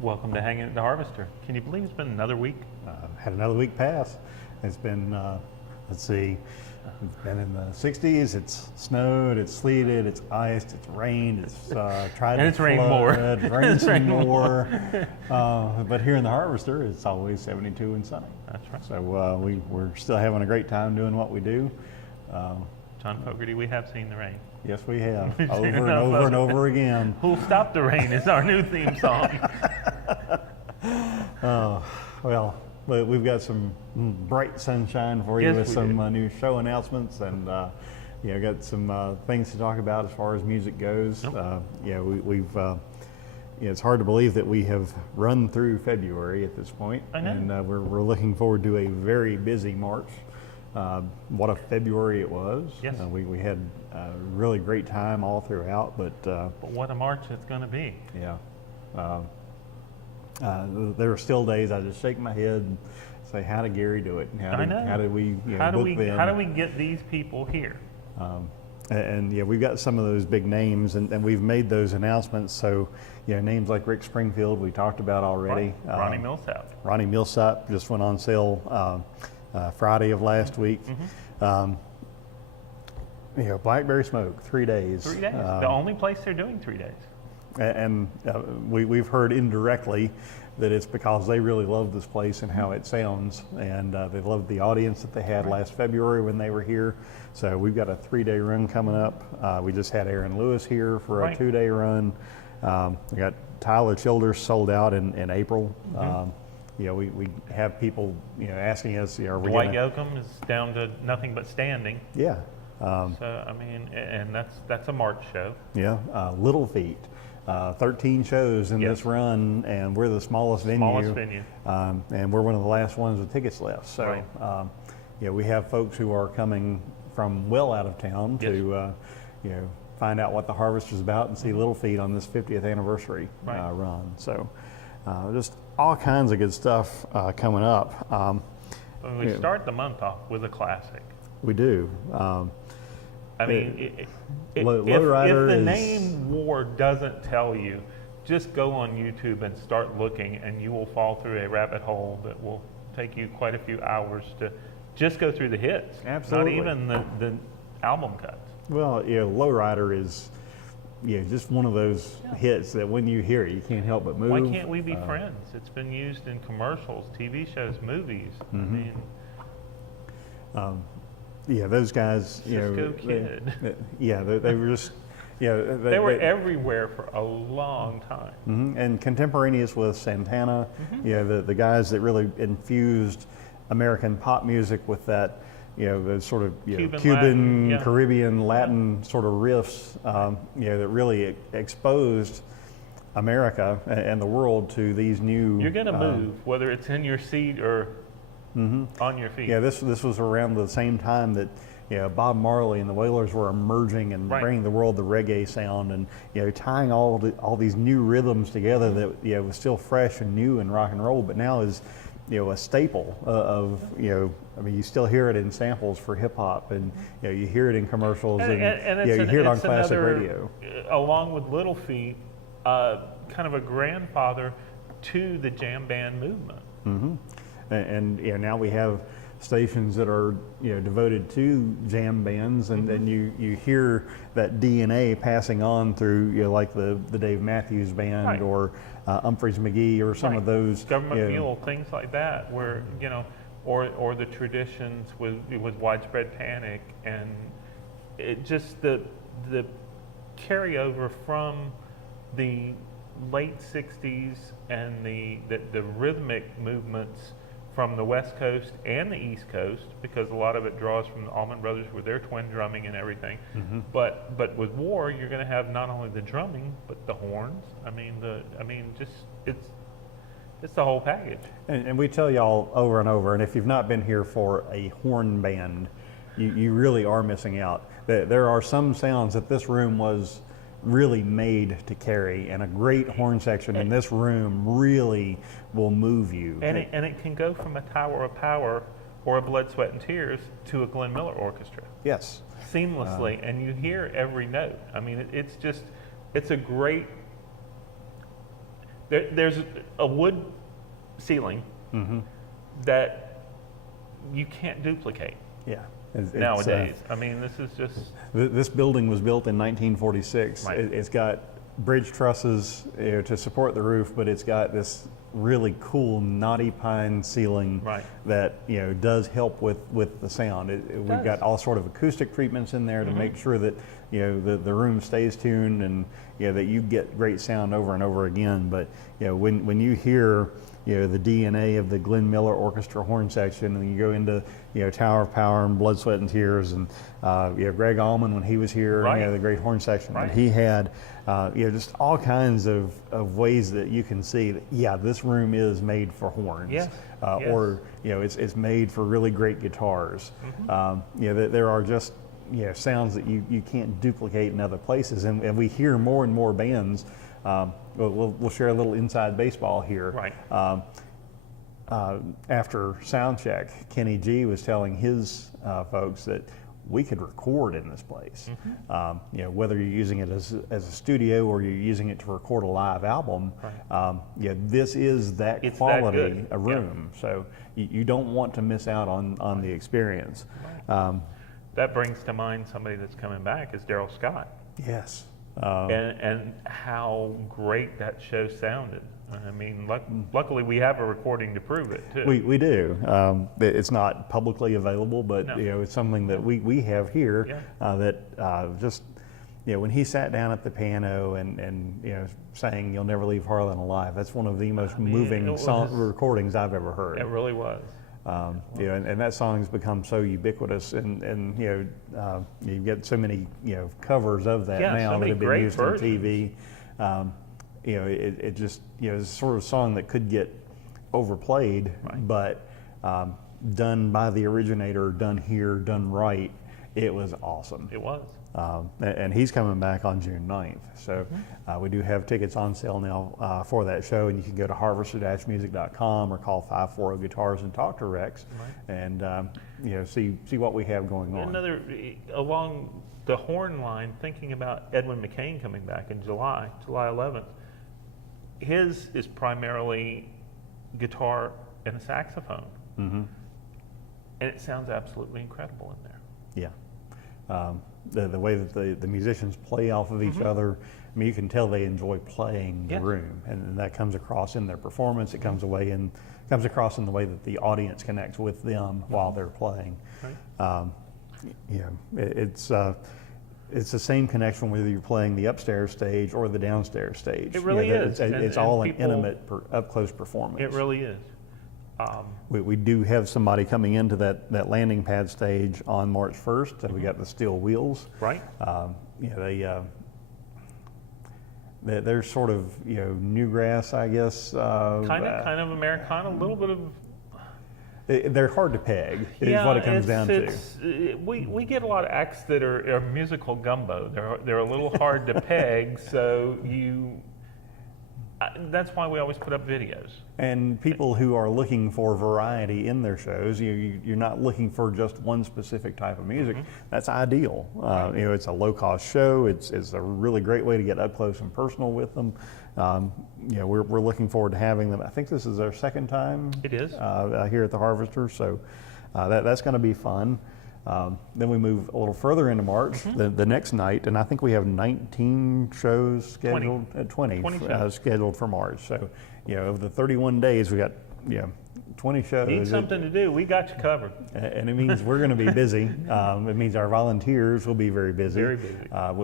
Welcome to Hangin the Harvester. Can you believe it's been another week? Had another week pass. It's been, let's see, it's been in the 60s. It's snowed, it's sleeted, it's iced, it's rained, it's tried and to rained more. Rained some more. But here in the Harvester, it's always 72 and sunny. That's right. So we're still having a great time doing what we do. John Fogarty, we have seen the rain. Yes, we have. We've Over seen and enough over of and it. over again. Who'll Stop the Rain is our new theme song. Well, we've got some bright sunshine for you Yes, with we some do. new show announcements, and got some things to talk about as far as music goes. Yep. We've it's hard to believe that we have run through February at this point, I know. and we're looking forward to a very busy March. What a February it was. Yes. We had a really great time all throughout, but But what a March it's going to be. yeah. There are still days I just shake my head and say, how did Gary do it? I know. How did we How do book we them? how do we get these people here? And we've got some of those big names, and we've made those announcements. So, names like Rick Springfield we talked about already. Right. Ronnie Millsap. Ronnie Millsap just went on sale Friday of last week. Blackberry Smoke, 3 days. 3 days. The only place they're doing 3 days. And we've heard indirectly that it's because they really love this place and how it sounds, and they loved the audience that they had last February when they were here. So we've got a 3-day run coming up. We just had Aaron Lewis here for a 2-day run. We got Tyler Childers sold out in April. We have people asking us, are we Dwight gonna, Yoakam is down to nothing but standing. Yeah. So I mean, and that's a March show. Yeah, Little Feet. 13 shows in Yes. this run, and we're the smallest venue. Smallest venue. And we're one of the last ones with tickets left. So, Right. we have folks who are coming from well out of town Yes. to, find out what the Harvest is about and see Little Feet on this 50th anniversary Right. run. So, just all kinds of good stuff coming up. And we start the month off with a classic. We do. I mean, if Lowrider the is- name War doesn't tell you, just go on YouTube and start looking, and you will fall through a rabbit hole that will take you quite a few hours to just go through the hits. Absolutely. Not even the album cuts. Well, Lowrider is, just one of those hits that when you hear it, you can't help but move. Why can't we be friends? It's been used in commercials, TV shows, movies. I mean, Those guys, Cisco Kid. they were just, they were everywhere for a long time. and contemporaneous with Santana, the guys that really infused American pop music with that, the sort of Cuban, Cuban, Latin, Caribbean, Latin sort of riffs, that really exposed America and the world to these new. You're going to move, whether it's in your seat or on your feet. Yeah, this was around the same time that Bob Marley and the Wailers were emerging and bringing the world the reggae sound, and tying all these new rhythms together that was still fresh and new in rock and roll, but now is a staple of I mean, you still hear it in samples for hip hop, and you hear it in commercials, and you hear it on classic radio. Along with Little Feet, kind of a grandfather to the jam band movement. And now we have stations that are devoted to jam bands, and then you hear that DNA passing on through like the Dave Matthews Band or Humphreys McGee or some of those Government Mule, things like that, where or the traditions with Widespread Panic, and it just the carryover from the late 60s and the rhythmic movements from the West Coast and the East Coast, because a lot of it draws from the Allman Brothers with their twin drumming and everything. But with War, you're going to have not only the drumming but the horns. It's the whole package. And we tell y'all over and over, and if you've not been here for a horn band, you really are missing out. There are some sounds that this room was really made to carry, and a great horn section in this room really will move you. And it can go from a Tower of Power or a Blood, Sweat, and Tears to a Glenn Miller orchestra. Yes. Seamlessly, and you hear every note. I mean, it's a great There's a wood ceiling that you can't duplicate Yeah. It's, nowadays. I mean, this is just This building was built in 1946. Right. It's got bridge trusses to support the roof, but it's got this really cool knotty pine ceiling Right. that does help with the sound. We've got all sort of acoustic treatments in there to make sure that the room stays tuned and that you get great sound over and over again. But when you hear the DNA of the Glenn Miller Orchestra horn section, and you go into Tower of Power and Blood, Sweat and Tears, and Greg Allman when he was here, Right. the great horn section Right. that he had, just all kinds of ways that you can see that this room is made for horns, Yes. or it's made for really great guitars. There are just sounds that you can't duplicate in other places, and we hear more and more bands. We'll share a little inside baseball here. Right. After sound check, Kenny G was telling his folks that we could record in this place. Whether you're using it as a studio or you're using it to record a live album, this is that It's quality that good. a room. So you don't want to miss out on the experience. That brings to mind somebody that's coming back is Daryl Scott, Yes. and how great that show sounded. I mean, luckily we have a recording to prove it too. We do. It's not publicly available, but No. it's something that we have here that just when he sat down at the piano and sang "You'll Never Leave Harlan Alive," that's one of the most moving it was. recordings I've ever heard. It really was. And that song's become so ubiquitous, and you get so many covers of that Yeah, now so that many have been great used on TV. It just it's sort of song that could get overplayed, but done by the originator, done here, done right, it was awesome. It was. And he's coming back on June 9th. So we do have tickets on sale now for that show, and you can go to harvester-music.com or call 540-GUITARS and talk to Rex and see what we have going on. Another along the horn line, thinking about Edwin McCain coming back in July 11th. His is primarily guitar and a saxophone, and it sounds absolutely incredible in there. Yeah. The way that the musicians play off of each other, I mean, you can tell they enjoy playing the room, and that comes across in their performance. It comes across in the way that the audience connects with them while they're playing. Right. It's the same connection whether you're playing the upstairs stage or the downstairs stage. It really is. It's all an intimate, up-close performance. It really is. We do have somebody coming into that landing pad stage on March 1st. We got the Steel Wheels. Right. They're sort of newgrass, I guess. Kind of Americana, a little bit of. They're hard to peg. Is what it comes down to. We get a lot of acts that are musical gumbo. They're a little hard to peg. So that's why we always put up videos. And people who are looking for variety in their shows, you're not looking for just one specific type of music. That's ideal. It's a low-cost show. It's a really great way to get up close and personal with them. We're looking forward to having them. I think this is our second time. It is here at the Harvester, so that's going to be fun. Then we move a little further into March, the next night, and I think we have 19 shows scheduled, 20 scheduled for March. So, of the 31 days, we got 20 shows. Need something to do, we got you covered. And it means we're going to be busy. It means our volunteers will be very busy. Very busy.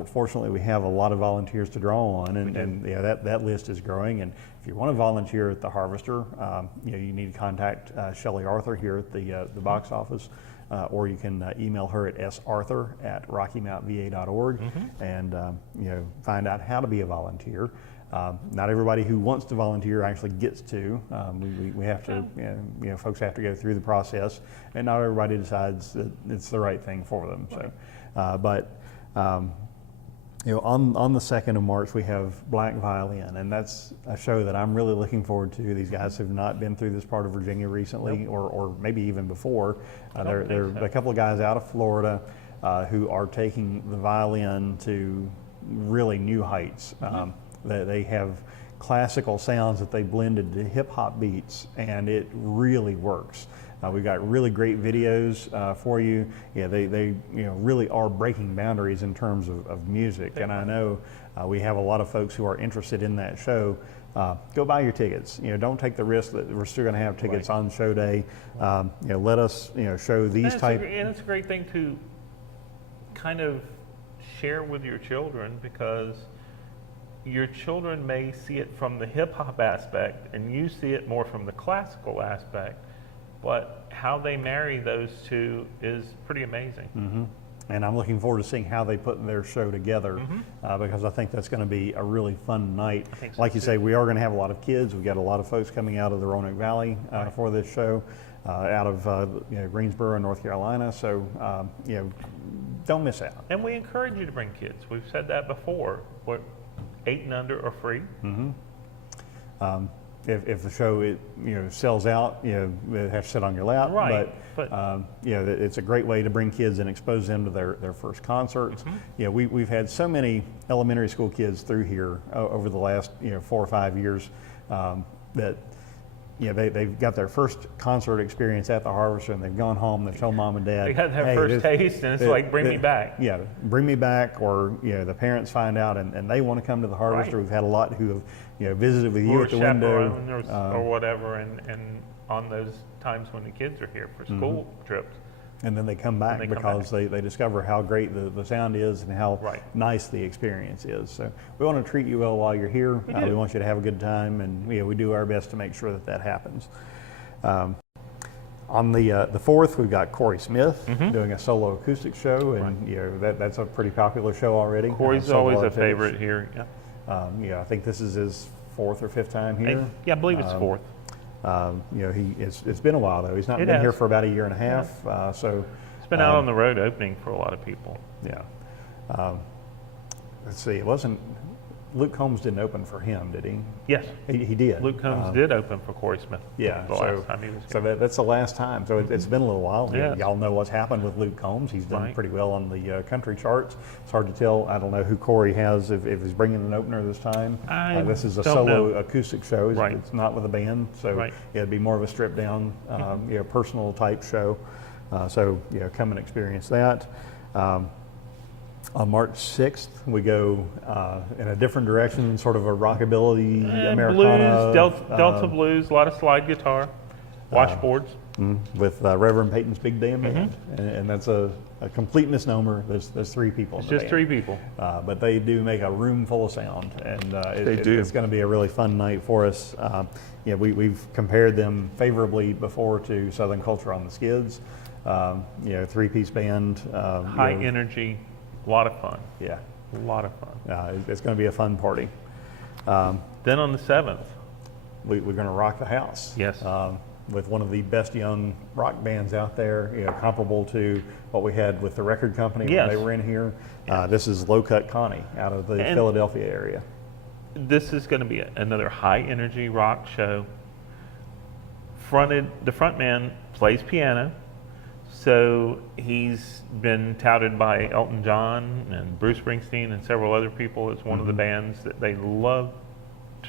Fortunately, we have a lot of volunteers to draw on, and that list is growing. And if you want to volunteer at the Harvester, you need to contact Shelley Arthur here at the box office. Or you can email her at sarthur@rockymountva.org and find out how to be a volunteer. Not everybody who wants to volunteer actually gets to. We have to, folks have to go through the process, and not everybody decides that it's the right thing for them. So, on the 2nd of March, we have Black Violin, and that's a show that I'm really looking forward to. These guys have not been through this part of Virginia recently, or maybe even before. There are a couple of guys out of Florida who are taking the violin to really new heights. They have classical sounds that they blended to hip hop beats, and it really works. We've got really great videos for you. Yeah, they really are breaking boundaries in terms of music, and I know we have a lot of folks who are interested in that show. Go buy your tickets. Don't take the risk that we're still going to have tickets on show day. Let us show these type. And it's a great thing to kind of share with your children, because your children may see it from the hip hop aspect and you see it more from the classical aspect, but how they marry those two is pretty amazing. Mm-hmm. And I'm looking forward to seeing how they put their show together, because I think that's going to be a really fun night. So like you say, we are going to have a lot of kids. We've got a lot of folks coming out of the Roanoke Valley for this show, out of Greensboro, North Carolina. So don't miss out. And we encourage you to bring kids. We've said that before. 8 and under are free. Mm-hmm. If the show sells out, it has to sit on your lap. Right. But it's a great way to bring kids and expose them to their first concerts. We've had so many elementary school kids through here over the last 4 or 5 years that they've got their first concert experience at the Harvester, and they've gone home. They've told mom and dad, they got their first taste, and it's like, bring me back. Yeah, bring me back. Or the parents find out and they want to come to the Harvester. We've had a lot who have visited with you at the window or whatever, and on those times when the kids are here for school trips. And then they come back because they discover how great the sound is and how nice the experience is. So we want to treat you well while you're here. We want you to have a good time, and we do our best to make sure that happens. On the 4th, we've got Corey Smith doing a solo acoustic show, and that's a pretty popular show already. Corey's always a favorite here. I think this is his 4th or 5th time here. I believe it's 4th. It's been a while though. He's not been here for about a year and a half. So it's been out on the road opening for a lot of people. Yeah. Let's see. It wasn't Luke Combs didn't open for him, did he? Yes, he did. Luke Combs did open for Corey Smith. Yeah. The last time he was here. So that's the last time. So it's been a little while. Yes. Y'all know what's happened with Luke Combs. He's done pretty well on the country charts. It's hard to tell. I don't know who Corey has if he's bringing an opener this time. This is a solo acoustic show. It's not with a band, so it'd be more of a stripped down, personal type show. So come and experience that. On March 6th, we go in a different direction, sort of a rockabilly Americana. Blues, Delta blues, a lot of slide guitar, washboards. With Reverend Peyton's Big Damn Band. And that's a complete misnomer. There's 3 people in the band. Just 3 people. But they do make a room full of sound, and it's going to be a really fun night for us. We've compared them favorably before to Southern Culture on the Skids. 3-piece band. High energy. A lot of fun. Yeah. A lot of fun. It's going to be a fun party. Then on the 7th. We're going to rock the house. Yes. With one of the best young rock bands out there, comparable to what we had with the record company when they were in here. This is Low Cut Connie out of the Philadelphia area. This is going to be another high energy rock show. The front man plays piano. So he's been touted by Elton John and Bruce Springsteen and several other people as one of the bands that they love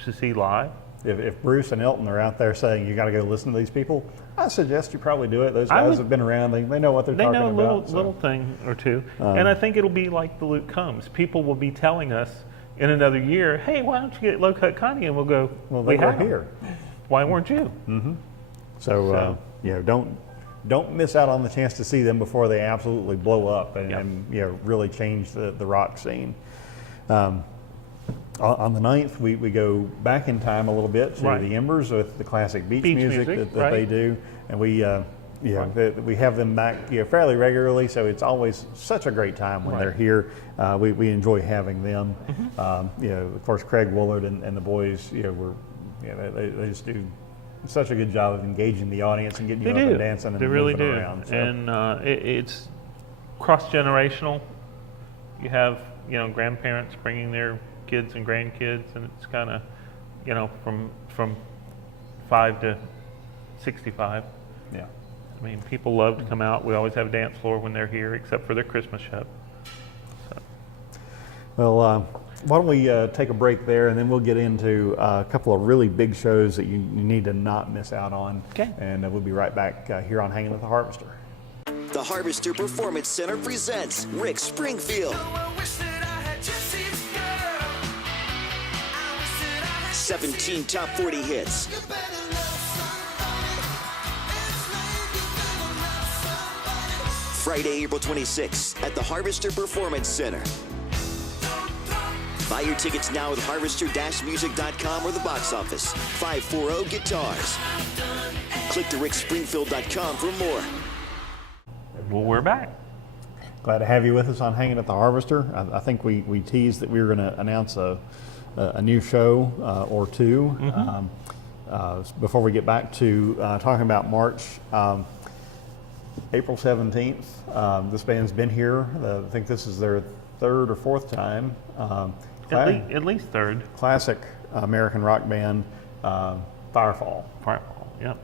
to see live. If Bruce and Elton are out there saying you got to go listen to these people, I suggest you probably do it. Those guys have been around. They know what they're talking about. They know a little thing or two. And I think it'll be like the Luke Combs. People will be telling us in another year, hey, why don't you get Low Cut Connie? And we'll go, well, they were here. Why weren't you? So don't miss out on the chance to see them before they absolutely blow up and really change the rock scene. On the 9th, we go back in time a little bit to the Embers with the classic beach music that they do, and we have them back wfairly regularly. So it's always such a great time when they're here. We enjoy having them. Of course, Craig Woolard and the boys, they just do such a good job of engaging the audience and getting you up and dancing and moving around. So. And it's cross-generational. You have, grandparents bringing their kids and grandkids, and it's kind of, from 5 to 65. Yeah. I mean, people love to come out. We always have a dance floor when they're here, except for their Christmas show. So. Well, why don't we take a break there, and then we'll get into a couple of really big shows that you need to not miss out on. Okay. And we'll be right back here on Hangin' with the Harvester. The Harvester Performance Center presents Rick Springfield. 17 top 40 hits. Friday, April 26th at the Harvester Performance Center. Buy your tickets now at harvester-music.com or the box office. 540 Guitars. Click to rickspringfield.com for more. Well, we're back. Glad to have you with us on Hanging at the Harvester. I think we teased that we were going to announce a new show or two. Before we get back to talking about March, April 17th, this band's been here. I think this is their third or fourth time. At least third. Classic American rock band, Firefall. Firefall, yep.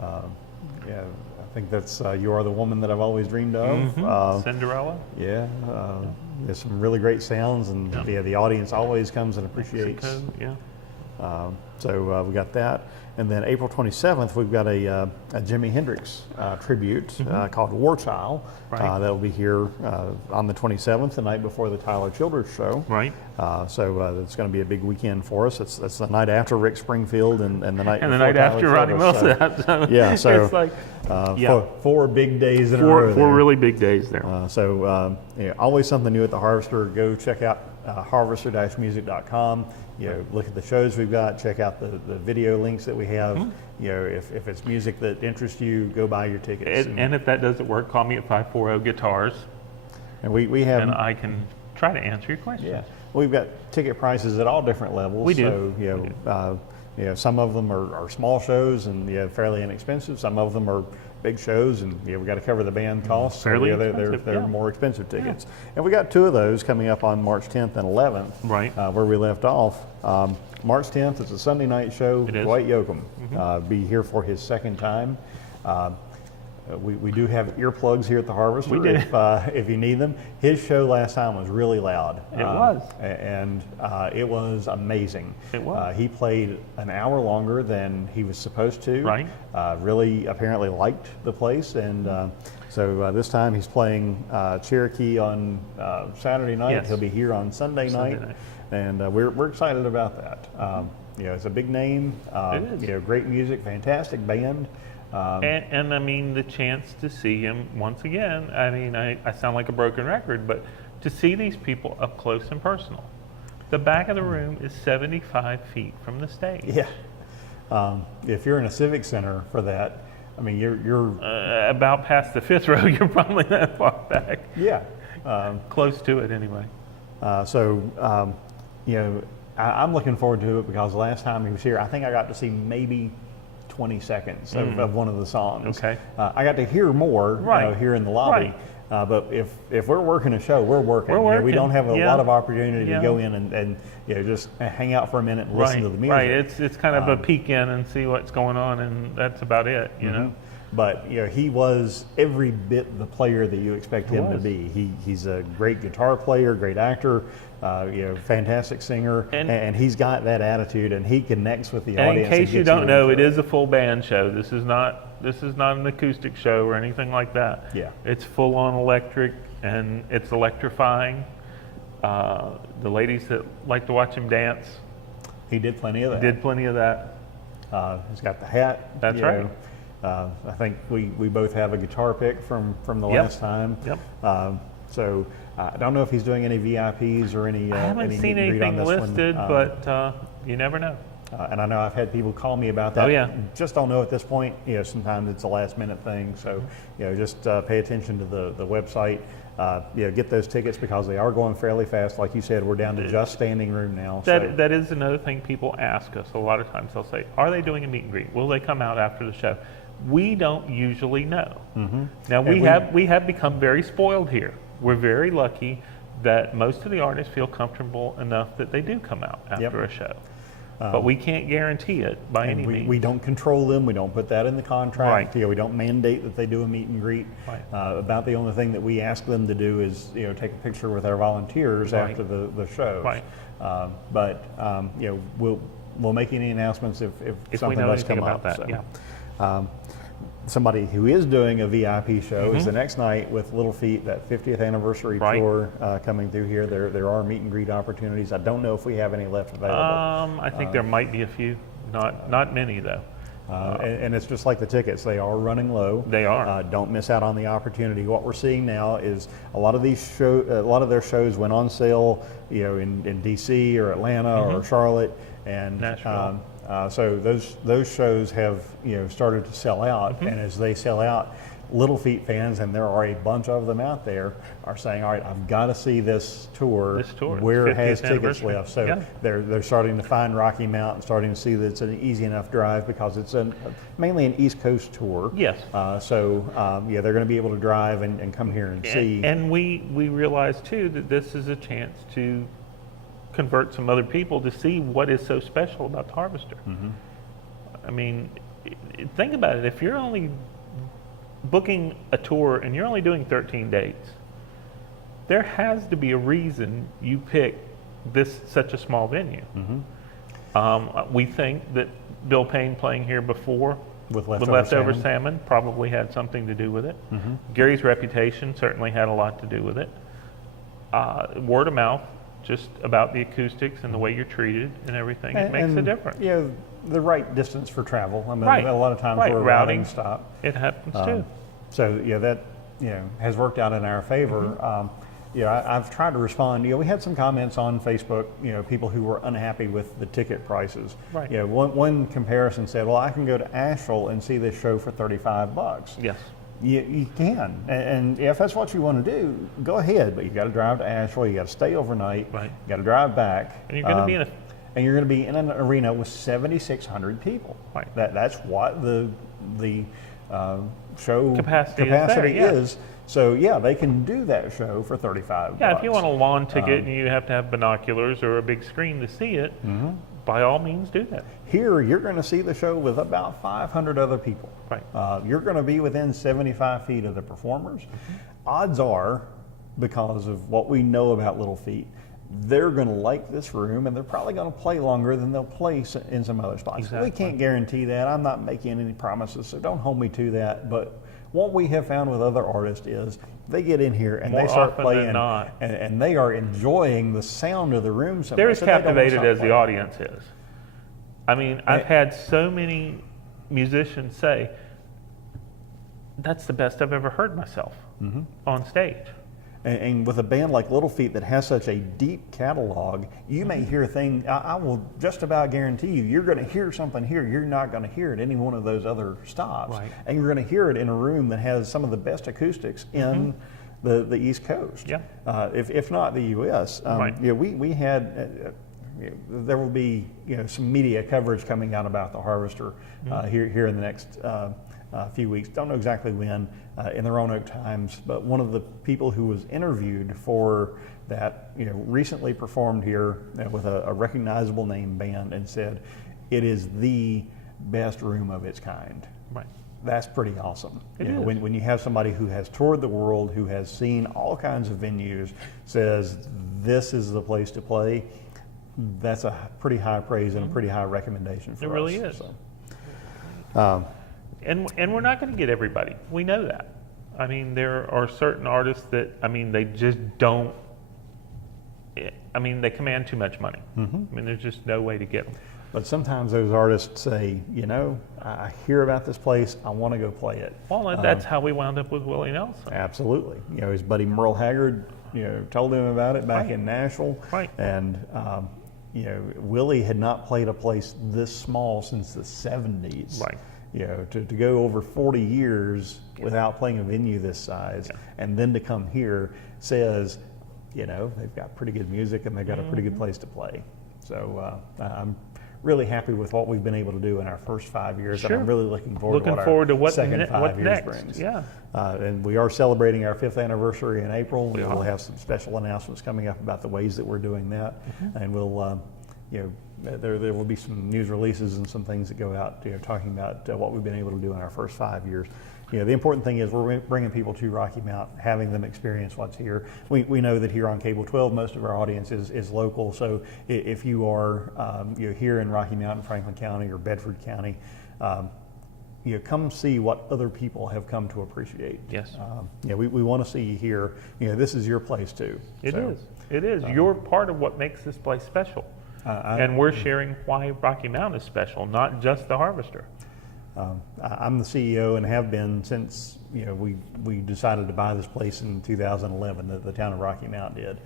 Yeah, I think that's You Are the Woman That I've Always Dreamed of. Cinderella. Yeah, there's some really great sounds, and the audience always comes and appreciates. Mexico, yeah. So we got that. And then April 27th, we've got a Jimi Hendrix tribute called War Child. Right. That'll be here on the 27th, the night before the Tyler Childers show. Right. So it's going to be a big weekend for us. It's the night after Rick Springfield and the night And before the night Tyler after Rodney Childers. Millsap. So Yeah, so it's like four big days in a row. four there. really big days there. Always something new at the Harvester. Go check out harvester-music.com. Look at the shows we've got. Check out the video links that we have. If it's music that interests you, go buy your tickets. And if that doesn't work, call me at 540 Guitars, And we have. and I can try to answer your question. Yeah, we've got ticket prices at all different levels. We do. So some of them are small shows and fairly inexpensive. Some of them are big shows, and we got to cover the band costs. Fairly so, expensive, they're yeah. more expensive tickets. And we got two of those coming up on March 10th and 11th. Right. Where we left off. March 10th, it's a Sunday night show. It is. Dwight Yoakam be here for his second time. We do have earplugs here at the Harvester. We do. If you need them. His show last time was really loud. It was. And it was amazing. It was. He played an hour longer than he was supposed to. Right. Really apparently liked the place. And so this time he's playing Cherokee on Saturday night. Yes. He'll be here on Sunday night. And we're excited about that. It's a big name. It is. Great music, fantastic band. And I mean, the chance to see him once again, I mean, I sound like a broken record, but to see these people up close and personal. The back of the room is 75 feet from the stage. Yeah. If you're in a civic center for that, I mean, you're about past the fifth row, you're probably that far back. yeah. Close to it anyway. I'm looking forward to it because last time he was here, I think I got to see maybe 20 seconds of one of the songs. Okay. I got to hear more here in the lobby. Right. But if we're working a show, we're working. We're working. We don't have a lot of opportunity to go in and just hang out for a minute and listen to the music. Right. It's kind of a peek in and see what's going on, and that's about it. You know. But he was every bit the player that you expect him to be. He's a great guitar player, great actor, fantastic singer, and he's got that attitude, and he connects with the audience. And in case you don't know, it is a full band show. This is not an acoustic show or anything like that. Yeah, it's full on electric, and it's electrifying. The ladies that like to watch him dance, he did plenty of that. He's got the hat. That's right. I think we both have a guitar pick from the last time. Yep. So I don't know if he's doing any VIPs or any. I haven't seen anything listed, but you never know. And I know I've had people call me about that. Oh yeah. Just don't know at this point. Sometimes it's a last minute thing. So just pay attention to the website. Get those tickets because they are going fairly fast. Like you said, we're down to just standing room now. That is another thing people ask us. A lot of times they'll say, "Are they doing a meet and greet? Will they come out after the show?" We don't usually know. Now we have become very spoiled here. We're very lucky that most of the artists feel comfortable enough that they do come out after a show. but we can't guarantee it by any means. We don't control them. We don't put that in the contract. Right. We don't mandate that they do a meet and greet. Right. About the only thing that we ask them to do is take a picture with our volunteers Right. after the shows. Right. But we'll make any announcements if we something know does anything come about up. that, So, somebody who is doing a VIP show Mm-hmm. is the next night with Little Feet, that 50th anniversary Right. tour coming through here. There are meet and greet opportunities. I don't know if we have any left available. I think there might be a few, not many though. And it's just like the tickets; they are running low. They are. Don't miss out on the opportunity. What we're seeing now is a lot of their shows went on sale, in DC or Atlanta or Charlotte, and Nashville. so those shows have started to sell out, and as they sell out, Little Feet fans, and there are a bunch of them out there, are saying, all right, I've got to see this tour. Where it 50th has tickets anniversary. left. So Yeah. they're starting to find Rocky Mount and starting to see that it's an easy enough drive because it's mainly an East Coast tour. Yes. So they're going to be able to drive and come here and see. And we realize too that this is a chance to convert some other people to see what is so special about the Harvester. Mm-hmm. I mean, think about it. If you're only booking a tour and you're only doing 13 dates, there has to be a reason you pick such a small venue. We think that Bill Payne playing here before With leftover salmon. salmon probably had something to do with it. Gary's reputation certainly had a lot to do with it. Word of mouth, just about the acoustics and the way you're treated and everything, it makes a difference. The right distance for travel. I mean, Right. a lot of times Right. we're a routing stop. It happens too. So that has worked out in our favor. I've tried to respond. We had some comments on Facebook. People who were unhappy with the ticket prices. Right. One comparison said, "Well, I can go to Asheville and see this show for $35." Yes. You can, and if that's what you want to do, go ahead. But you got to drive to Asheville. You got to stay overnight. Right. You got to drive back. And you're going to be in a And you're going to be in an arena with 7,600 people. Right. That's what the show Capacity is. So they can do that show for $35. Yeah, if you want a lawn ticket and you have to have binoculars or a big screen to see it, by all means do that. Here, you're going to see the show with about 500 other people. Right. You're going to be within 75 feet of the performers. Odds are, because of what we know about Little Feet, they're going to like this room, and they're probably going to play longer than they'll play in some other spots. Exactly. We can't guarantee that. I'm not making any promises, so don't hold me to that. But what we have found with other artists is they get in here and More they start often playing, than not. and they are enjoying the sound of the room. So They're much as that they don't wanna captivated stop as the playing. audience is. I mean, I've had so many musicians say, that's the best I've ever heard myself on stage. And with a band like Little Feet that has such a deep catalog, you may hear things, I will just about guarantee you're going to hear something here you're not going to hear at any one of those other stops. Right. And you're going to hear it in a room that has some of the best acoustics in the East Coast, Yeah. if not the U.S. Right. We had, there will be some media coverage coming out about the Harvester here in the next few weeks. Don't know exactly when, in the Roanoke Times, but one of the people who was interviewed for that recently performed here with a recognizable name band and said it is the best room of its kind. Right. That's pretty awesome. It is. When you have somebody who has toured the world, who has seen all kinds of venues, says this is the place to play, that's a pretty high praise and a pretty high recommendation for us. It really is. So. And we're not going to get everybody. We know that. I mean, there are certain artists that, they just don't, they command too much money. I mean, there's just no way to get them. But sometimes those artists say, I hear about this place, I want to go play it. Well, that's how we wound up with Willie Nelson. Absolutely. His buddy Merle Haggard, told him about it back in Nashville. Right. And, Willie had not played a place this small since the 70s. Right. To go over 40 years without playing a venue this size and then to come here says, they've got pretty good music and they've got a pretty good place to play. So I'm really happy with what we've been able to do in our first 5 years. Sure. And I'm really looking forward to our what second 5 what's years next. brings. Yeah. And we are celebrating our 5th anniversary in April. We We'll are. have some special announcements coming up about the ways that we're doing that. And we'll there will be some news releases and some things that go out, talking about what we've been able to do in our first 5 years. The important thing is we're bringing people to Rocky Mount, having them experience what's here. We know that here on Cable 12, most of our audience is local. So if you are here in Rocky Mount, Franklin County, or Bedford County, come see what other people have come to appreciate. Yes. We want to see you here. This is your place too. It is. You're part of what makes this place special. And we're sharing why Rocky Mount is special, not just the Harvester. I'm the CEO and have been since we decided to buy this place in 2011. The town of Rocky Mount did.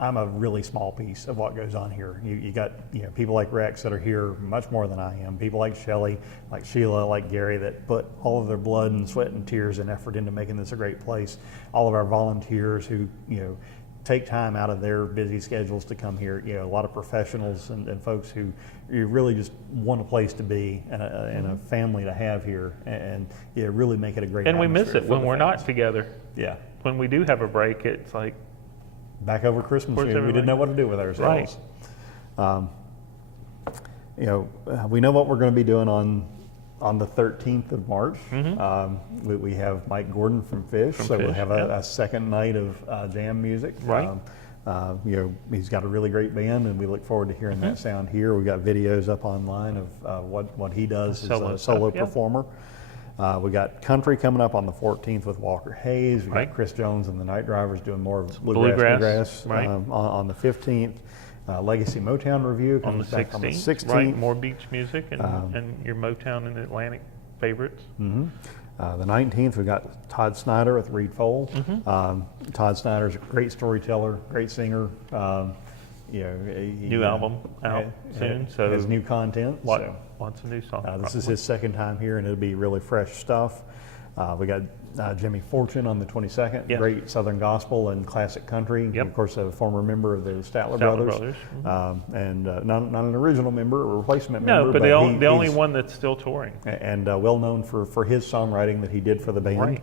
I'm a really small piece of what goes on here. You got people like Rex that are here much more than I am. People like Shelley, like Sheila, like Gary that put all of their blood and sweat and tears and effort into making this a great place. All of our volunteers who take time out of their busy schedules to come here. A lot of professionals and folks who you really just want a place to be and a family to have here, and really make it a great. And we miss it when we're families. not together. Yeah. When we do have a break, it's like back over Christmas, we didn't know what to do with ourselves. Right. We know what we're going to be doing on the 13th of March. We have Mike Gordon from Fish, we'll have a second night of jam music. Right. He's got a really great band, and we look forward to hearing that sound here. We've got videos up online of what he does as a solo performer. We got country coming up on the 14th with Walker Hayes. We got Chris Jones and the Night Drivers doing more of bluegrass on the 15th. Legacy Motown Review comes back on the 16th. Right, more beach music and your Motown and Atlantic favorites. The 19th, we got Todd Snyder with Reed Fohl. Todd Snyder's a great storyteller, great singer. New album out soon. So has new content. Lots of new songs. This is his second time here, and it'll be really fresh stuff. We got Jimmy Fortune on the 22nd. Great Southern gospel and classic country. Of course, a former member of the Statler Brothers. And not an original member, a replacement member. No, but the only one that's still touring. And well known for his songwriting that he did for the band.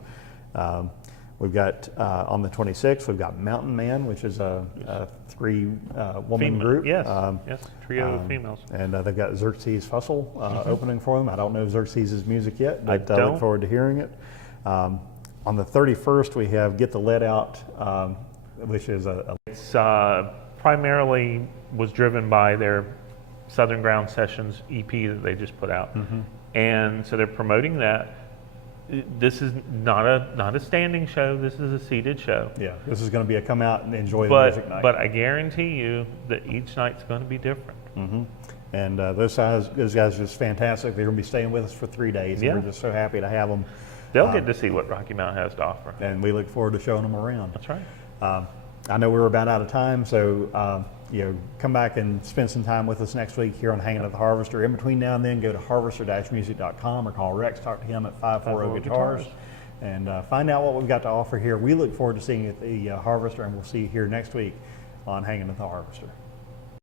We've got on the 26th, we've got Mountain Man, which is a three-woman group. Trio of females. And they've got Xerxes Fussell opening for them. I don't know Xerxes' music yet, but I look forward to hearing it. On the 31st, we have Get the Lead Out, which is It's primarily was driven by their Southern Ground Sessions EP that they just put out. And so they're promoting that. This is not a standing show. This is a seated show. Yeah, this is going to be a come out and enjoy the music night. But I guarantee you that each night's going to be different. And those guys are just fantastic. They're going to be staying with us for 3 days. And we're just so happy to have them. They'll get to see what Rocky Mount has to offer. And we look forward to showing them around. That's right. I know we're about out of time, so come back and spend some time with us next week here on Hangin' at the Harvester. In between now and then, go to harvester-music.com or call Rex, talk to him at 540-GUITARS, and find out what we've got to offer here. We look forward to seeing you at the Harvester, and we'll see you here next week on Hangin' at the Harvester.